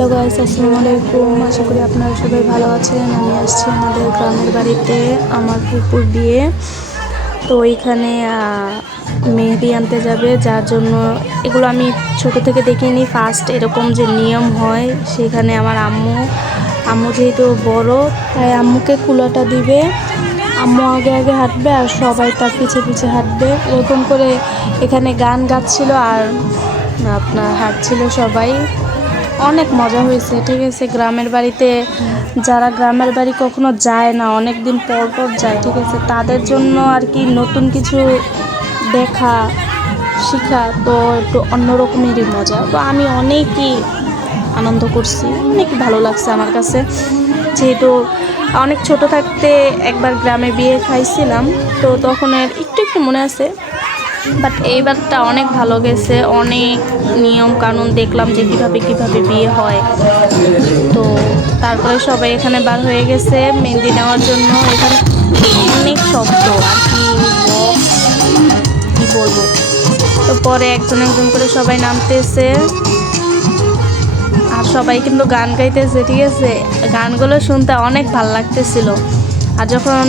Hello guys, আসসালামু আলাইকুম। আশা করি আপনারা সবাই ভালো আছেন। আমি আসছি আমাদের গ্রামের বাড়িতে, আমার ফুপুর বিয়ে। তো এইখানে মেহেদি আনতে যাবে, যার জন্য এগুলো আমি ছোট থেকে দেখিনি। ফার্স্ট এরকম যে নিয়ম হয়, সেখানে আমার আম্মু যেহেতু বড়, তাই আম্মুকে কুলাটা দিবে। আম্মু আগে আগে হাঁটবে আর সবাই তার পিছে পিছে হাঁটবে। এরকম করে এখানে গান গাচ্ছিল আর আপনার হাঁটছিল সবাই। অনেক মজা হয়েছে, ঠিক আছে। গ্রামের বাড়িতে যারা গ্রামের বাড়ি কখনো যায় না, অনেক দিন পর পর যায়, ঠিক আছে, তাদের জন্য আর কি নতুন কিছু দেখা শেখা তো একটু অন্যরকমেরই মজা। তো আমি অনেকই আনন্দ করছি, অনেক ভালো লাগছে আমার কাছে। যেহেতু অনেক ছোট থাকতে একবার গ্রামে বিয়ে খাইছিলাম, তো তখন একটু একটু মনে আছে, বাট এইবারটা অনেক ভালো গেছে। অনেক নিয়ম কানুন দেখলাম যে কীভাবে বিয়ে হয়। তো তারপরে সবাই এখানে বার হয়ে গেছে মেহেন্দি নেওয়ার জন্য। এখানে অনেক শব্দ আর কি, বক্স কী বলবো। তো পরে একজন একজন করে সবাই নামতেছে আর সবাই কিন্তু গান গাইতেছে, ঠিক আছে। গানগুলো শুনতে অনেক ভালো লাগতেছিল। আর যখন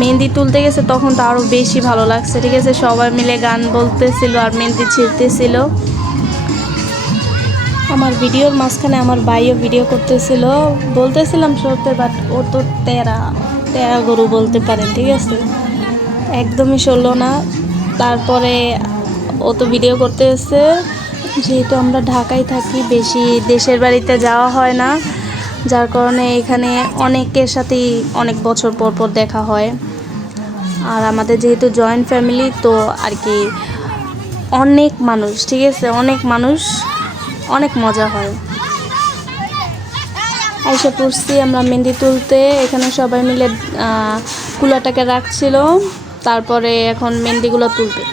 মেহেন্দি তুলতে গেছে তখন তো আরও বেশি ভালো লাগছে, ঠিক আছে। সবাই মিলে গান বলতেছিল আর মেহেন্দি ছিঁড়তেছিল। আমার ভিডিওর মাঝখানে আমার ভাইও ভিডিও করতেছিল। বলতেছিলাম সত্যি, বাট ও তো তেরা গরু বলতে পারেন, ঠিক আছে, একদমই সরলো না। তারপরে ও তো ভিডিও করতে এসছে। যেহেতু আমরা ঢাকায় থাকি, বেশি দেশের বাড়িতে যাওয়া হয় না, যার কারণে এখানে অনেকের সাথেই অনেক বছর পর পর দেখা হয়। আর আমাদের যেহেতু জয়েন্ট ফ্যামিলি, তো আর কি অনেক মানুষ, ঠিক আছে, অনেক মানুষ, অনেক মজা হয়। এসে পড়ছি আমরা মেহেন্দি তুলতে। এখানে সবাই মিলে কুলাটাকে রাখছিল, তারপরে এখন মেহেন্দিগুলো তুলবে।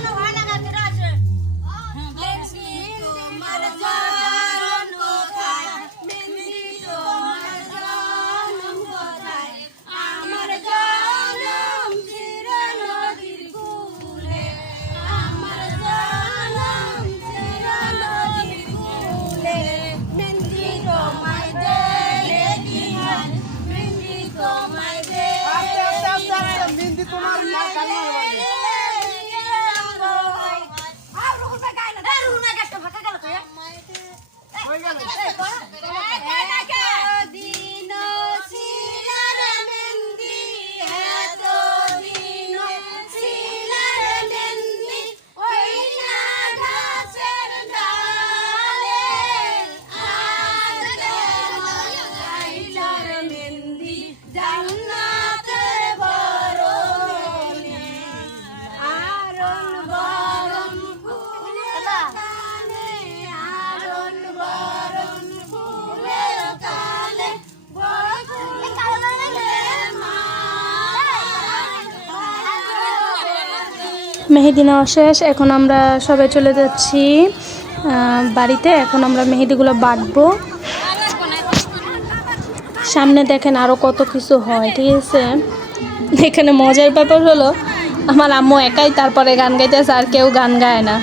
মেহেদি নেওয়া শেষ, এখন আমরা সবাই চলে যাচ্ছি বাড়িতে। এখন আমরা মেহেদিগুলো বাটবো। সামনে দেখেন আরও কত কিছু হয়, ঠিক আছে। এখানে মজার ব্যাপার হলো, আমার আম্মু একাই তারপরে গান গাইতেছে, আর কেউ গান গায় না।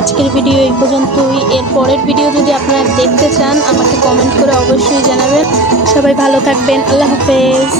আজকের ভিডিও এই পর্যন্তই। এর পরের ভিডিও যদি আপনারা দেখতে চান, আমাকে কমেন্ট করে অবশ্যই জানাবেন। সবাই ভালো থাকবেন। আল্লাহ হাফেজ।